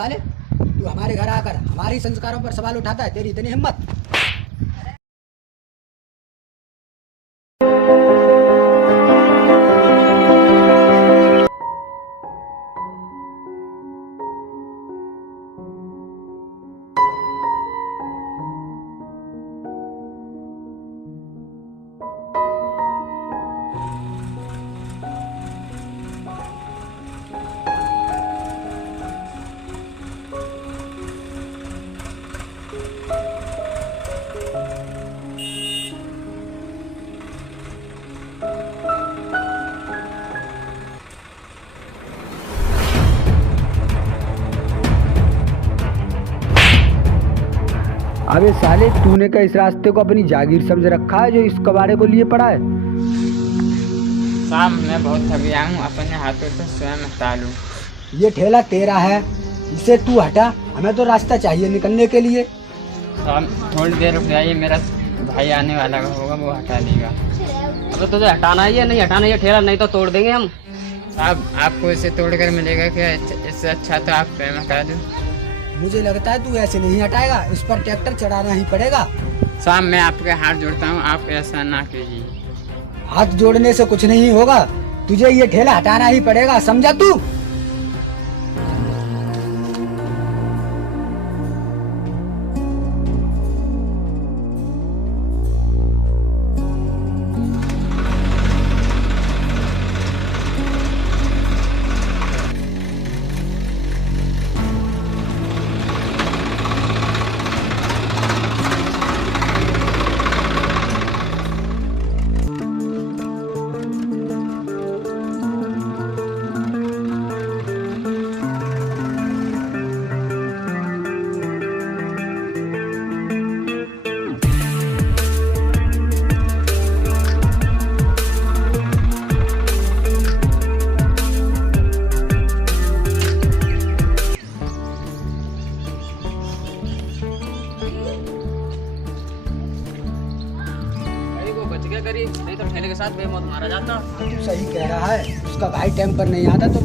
साले, तू हमारे घर आकर हमारी संस्कारों पर सवाल उठाता है, तेरी इतनी हिम्मत। अबे साले, तूने क्या इस रास्ते को अपनी जागीर समझ रखा है जो इस कबाड़े को लिए पड़ा है? साहब मैं बहुत थक गया हूँ, अपने हाथों से स्वयं हटा लूँ। ये ठेला तेरा है, इसे तू हटा, हमें तो रास्ता चाहिए निकलने के लिए। साहब थोड़ी देर रुक जाइए, मेरा भाई आने वाला होगा, वो हटा देगा। अब तुझे हटाना ही है, नहीं हटाना ये ठेला, नहीं तो तोड़ देंगे हम। साहब आपको इसे तोड़कर मिलेगा क्या? इससे अच्छा तो आप स्वयं हटा दो। मुझे लगता है तू ऐसे नहीं हटाएगा, इस पर ट्रैक्टर चढ़ाना ही पड़ेगा। साहब मैं आपके हाथ जोड़ता हूँ, आप ऐसा ना कीजिए। हाथ जोड़ने से कुछ नहीं होगा, तुझे ये ठेला हटाना ही पड़ेगा, समझा तू? नहीं तो ठेले के साथ बेमौत मारा जाता। तू सही कह रहा है, उसका भाई टाइम पर नहीं आता तो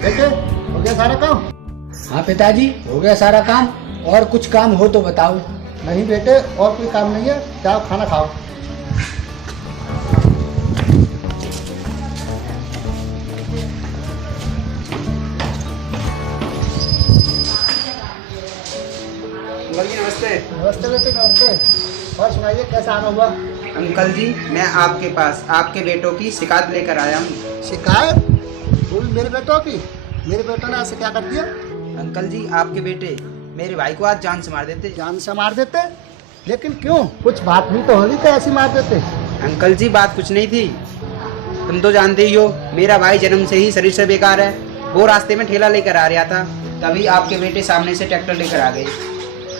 बेटे हो गया सारा काम? हाँ पिताजी, हो गया सारा काम। और कुछ काम हो तो बताओ। नहीं बेटे, और कोई काम नहीं है, जाओ खाना खाओ। नमस्ते। नमस्ते बेटे, नमस्ते। और सुनाइए, कैसा आना हुआ? अंकल जी, मैं आपके पास आपके बेटों की शिकायत लेकर आया हूँ। शिकायत? वो भी मेरे बेटों की? मेरे बेटों ने ऐसे क्या कर दिया? अंकल जी, आपके बेटे मेरे भाई को आज जान से मार देते। जान से मार देते? लेकिन क्यों? कुछ बात भी तो होगी, क्या ऐसी मार देते? अंकल जी, बात कुछ नहीं थी, तुम तो जानते ही हो मेरा भाई जन्म से ही शरीर से बेकार है। वो रास्ते में ठेला लेकर आ रहा था, तभी आपके बेटे सामने से ट्रैक्टर लेकर आ गए।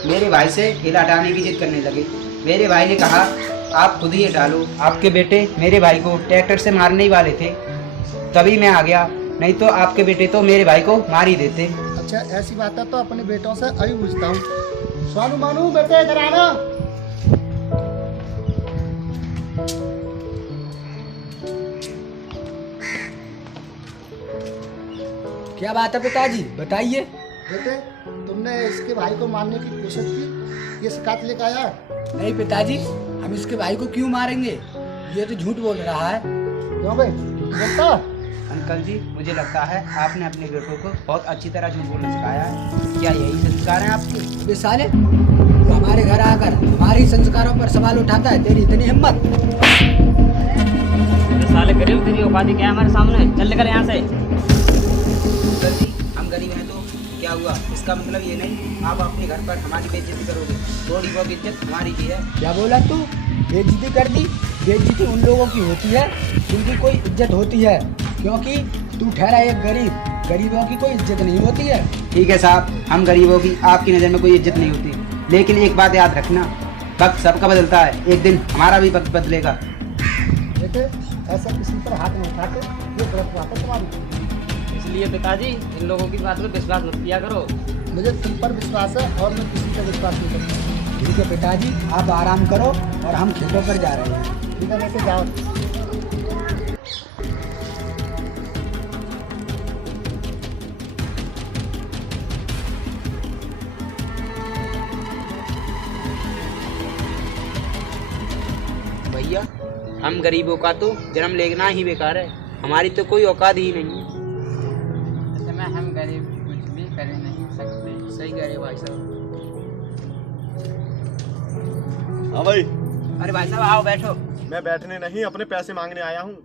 मेरे भाई से ठेला हटाने की जिद करने लगे। मेरे भाई ने कहा आप खुद ही हटा लो। आपके बेटे मेरे भाई को ट्रैक्टर से मारने ही वाले थे, तभी मैं आ गया, नहीं तो आपके बेटे तो मेरे भाई को मार ही देते। अच्छा ऐसी बात है तो अपने बेटों से अभी पूछता हूँ। सोनू मानू बेटे इधर आना। क्या बात है पिताजी, बताइए। बेटे तुमने इसके भाई को मारने की कोशिश की, ये शिकायत लेकर आया है? नहीं पिताजी, हम इसके भाई को क्यों मारेंगे, ये तो झूठ बोल रहा है। क्यों भाई, झूठ बोलता है? अंकल जी, मुझे लगता है आपने अपने बेटों को बहुत अच्छी तरह झूठ बोलना सिखाया है। क्या यही संस्कार हैं आपके? अबे साले, तू हमारे घर आकर हमारी संस्कारों पर सवाल उठाता है, तेरी इतनी हिम्मत। साले गरीब, तेरी औकात क्या है हमारे सामने? चल निकल यहाँ से। अंकल जी, हम गरीब हैं तो क्या हुआ, इसका मतलब ये नहीं आप अपने घर पर हमारी बेइज्जती करोगे। थोड़ी बहुत इज्जत हमारी भी है। क्या बोला तू? बेइज्जती कर दी? बेइज्जती उन लोगों की होती है जिनकी कोई इज्जत होती है, क्योंकि तू ठहरा एक गरीब, गरीबों की कोई इज्जत नहीं होती है। ठीक है साहब, हम गरीबों की आपकी नज़र में कोई इज्जत नहीं होती, लेकिन एक बात याद रखना, वक्त सबका बदलता है, एक दिन हमारा भी वक्त बदलेगा। बेटे ऐसा किसी पर हाथ नहीं उठाते, ये गलत बात है तुम्हारी। इसलिए पिताजी इन लोगों की बात पर विश्वास मत किया करो। मुझे तुम पर विश्वास है और मैं किसी पर विश्वास नहीं करता। ठीक है पिताजी, आप आराम करो और हम खेतों पर जा रहे हैं। ठीक है बेटे, जाओ। हम गरीबों का तो जन्म लेना ही बेकार है, हमारी तो कोई औकात ही नहीं है। इसमें हम गरीब कुछ भी कर नहीं सकते। सही कह रहे हो भाई साहब। हाँ भाई, अरे भाई साहब आओ बैठो। मैं बैठने नहीं अपने पैसे मांगने आया हूँ।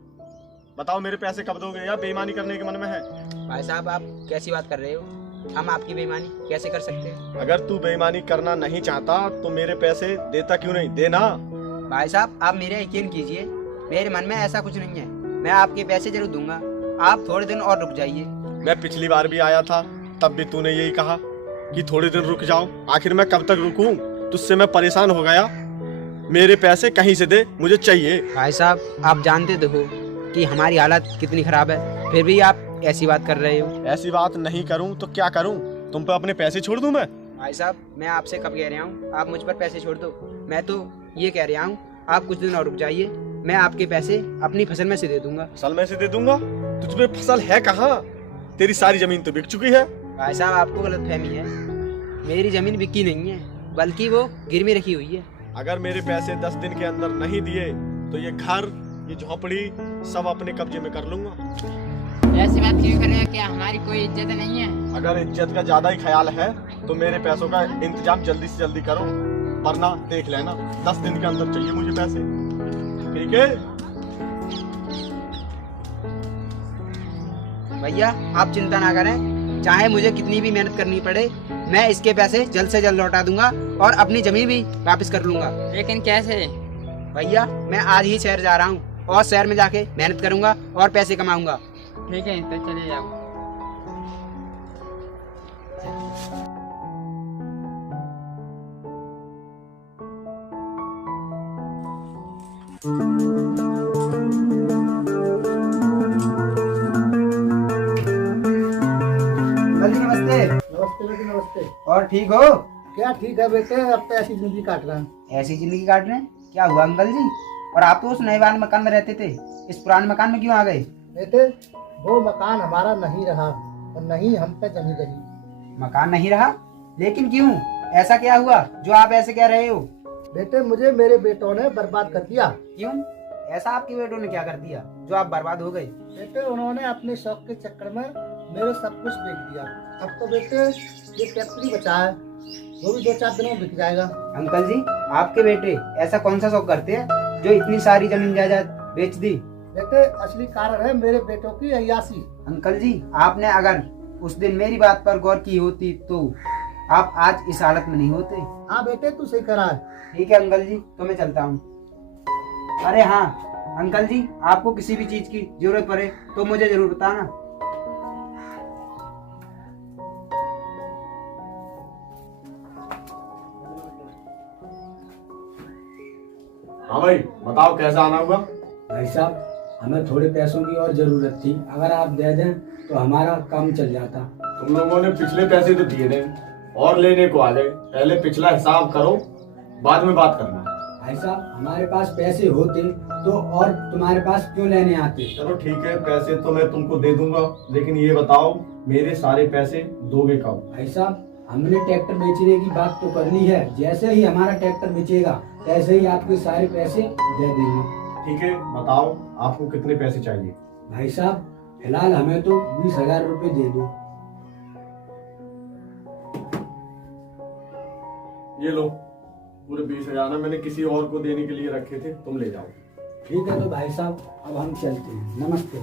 बताओ मेरे पैसे कब दोगे या बेईमानी करने के मन में है? भाई साहब आप कैसी बात कर रहे हो? हम आपकी बेईमानी कैसे कर सकते हैं? अगर तू बेईमानी करना नहीं चाहता तो मेरे पैसे देता क्यों नहीं? देना। भाई साहब आप मेरे यकीन कीजिए, मेरे मन में ऐसा कुछ नहीं है। मैं आपके पैसे जरूर दूंगा, आप थोड़े दिन और रुक जाइए। मैं पिछली बार भी आया था, तब भी तूने यही कहा कि थोड़े दिन रुक जाओ। आखिर मैं कब तक रुकूं? तुझसे मैं परेशान हो गया। मेरे पैसे कहीं से दे, मुझे चाहिए। भाई साहब आप जानते तो हो कि हमारी हालत कितनी खराब है, फिर भी आप ऐसी बात कर रहे हो। ऐसी बात नहीं करूं तो क्या करूं? तुम पे अपने पैसे छोड़ दूं मैं? भाई साहब मैं आपसे कब कह रहा हूँ आप मुझ पर पैसे छोड़ दो। मैं तो ये कह रहा हूँ आप कुछ दिन और रुक जाइए, मैं आपके पैसे अपनी फसल में से दे दूंगा। फसल में से दे दूंगा? तुझ पे फसल है कहाँ? तेरी सारी जमीन तो बिक चुकी है। भाई साहब आपको गलतफहमी है, मेरी जमीन बिकी नहीं है, बल्कि वो गिरवी रखी हुई है। अगर मेरे पैसे 10 दिन के अंदर नहीं दिए तो ये घर, ये झोपड़ी सब अपने कब्जे में कर लूंगा। ऐसी बात क्यों कर रहे हैं? क्या हमारी कोई इज्जत नहीं है? अगर इज्जत का ज्यादा ही ख्याल है तो मेरे पैसों का इंतजाम जल्दी से जल्दी करो, वरना देख लेना 10 दिन के अंदर चाहिए मुझे पैसे। ठीक है भैया आप चिंता ना करें, चाहे मुझे कितनी भी मेहनत करनी पड़े, मैं इसके पैसे जल्द से जल्द लौटा दूंगा और अपनी जमीन भी वापस कर लूंगा। लेकिन कैसे? भैया मैं आज ही शहर जा रहा हूँ और शहर में जाके मेहनत करूंगा और पैसे कमाऊंगा। ठीक है तो चले जाओ। नमस्ते। नमस्ते बेटे नमस्ते। और ठीक हो? क्या ठीक है बेटे, अब तो ऐसी जिंदगी काट रहा हूँ। ऐसी जिंदगी काट रहे हैं? क्या हुआ अंकल जी? और आप तो उस नए वाले मकान में रहते थे, इस पुराने मकान में क्यों आ गए? बेटे वो मकान हमारा नहीं रहा और नहीं हम पे जमी गई। मकान नहीं रहा? लेकिन क्यों? ऐसा क्या हुआ जो आप ऐसे कह रहे हो? बेटे मुझे मेरे बेटों ने बर्बाद कर दिया। क्यों? ऐसा आपके बेटों ने क्या कर दिया जो आप बर्बाद हो गए? बेटे उन्होंने अपने शौक के चक्कर में मेरे सब कुछ बेच दिया। अब तो बेटे ये फैक्ट्री बचा है, वो भी 2-4 दिनों में बिक जाएगा। अंकल जी आपके बेटे ऐसा कौन सा शौक करते हैं जो इतनी सारी जमीन जायदाद बेच दी? बेटे असली कारण है मेरे बेटों की अय्यासी। अंकल जी आपने अगर उस दिन मेरी बात पर गौर की होती तो आप आज इस हालत में नहीं होते। हाँ बेटे तू सही करा है। ठीक है अंकल जी तो मैं चलता हूँ। अरे हाँ अंकल जी आपको किसी भी चीज की जरूरत पड़े तो मुझे जरूर बताना। हाँ भाई बताओ कैसा आना हुआ? भाई साहब हमें थोड़े पैसों की और जरूरत थी, अगर आप दे दें तो हमारा काम चल जाता। तुम लोगों ने पिछले पैसे तो दिए नहीं और लेने को आ गए। पहले पिछला हिसाब करो, बाद में बात करना। भाई साहब हमारे पास पैसे होते तो और तुम्हारे पास क्यों लेने आते? चलो ठीक है, पैसे तो मैं तुमको दे दूंगा, लेकिन ये बताओ मेरे सारे पैसे दोगे कब? भाई साहब हमने ट्रैक्टर बेचने की बात तो कर ली है, जैसे ही हमारा ट्रैक्टर बेचेगा तैसे ही आपके सारे पैसे दे देंगे। ठीक है बताओ आपको कितने पैसे चाहिए? भाई साहब फिलहाल हमें तो 20,000 रुपए दे दो। ये लो पूरे 20,000 ना, मैंने किसी और को देने के लिए रखे थे, तुम ले जाओ। ठीक है तो भाई साहब अब हम चलते हैं, नमस्ते।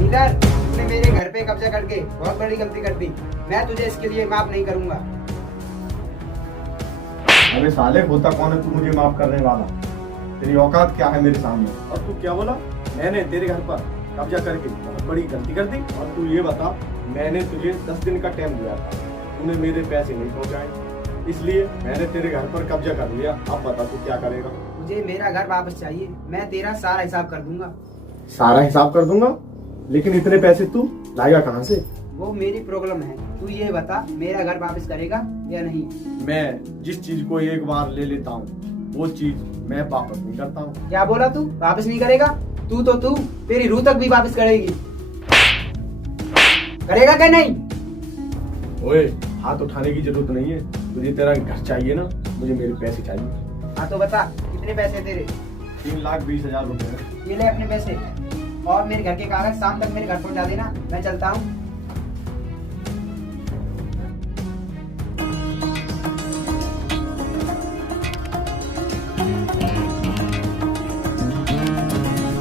इधर तूने मेरे घर पे कब्जा करके बहुत बड़ी गलती कर दी, मैं तुझे इसके लिए माफ नहीं करूंगा। अबे साले होता कौन है तू मुझे माफ करने वाला? तेरी औकात क्या है मेरे सामने? और तू क्या बोला? मैंने तेरे घर पर कब्जा करके बहुत बड़ी गलती कर दी। और तू ये बता, मैंने तुझे 10 दिन का टाइम दिया था, तूने मेरे पैसे नहीं पहुंचाए, इसलिए मैंने तेरे घर पर कब्जा कर लिया। अब बता तू क्या करेगा? मुझे मेरा घर वापस चाहिए, मैं तेरा सारा हिसाब कर दूंगा। सारा हिसाब कर दूंगा, लेकिन इतने पैसे तू लाएगा कहाँ से? वो मेरी प्रॉब्लम है, तू ये बता मेरा घर वापस करेगा या नहीं? मैं जिस चीज को एक बार ले लेता हूँ वो चीज मैं वापस नहीं करता हूँ। क्या बोला तू? वापस नहीं करेगा? तू तेरी रूह तक भी वापस करेगी। करेगा क्या नहीं? ओए हाथ उठाने की जरूरत नहीं है, मुझे तेरा घर चाहिए ना, मुझे मेरे पैसे चाहिए। हाँ तो बता कितने पैसे तेरे? 3,20,000 रुपए। ये ले अपने पैसे और मेरे घर के कागज शाम तक मेरे घर पहुंचा देना, मैं चलता हूँ।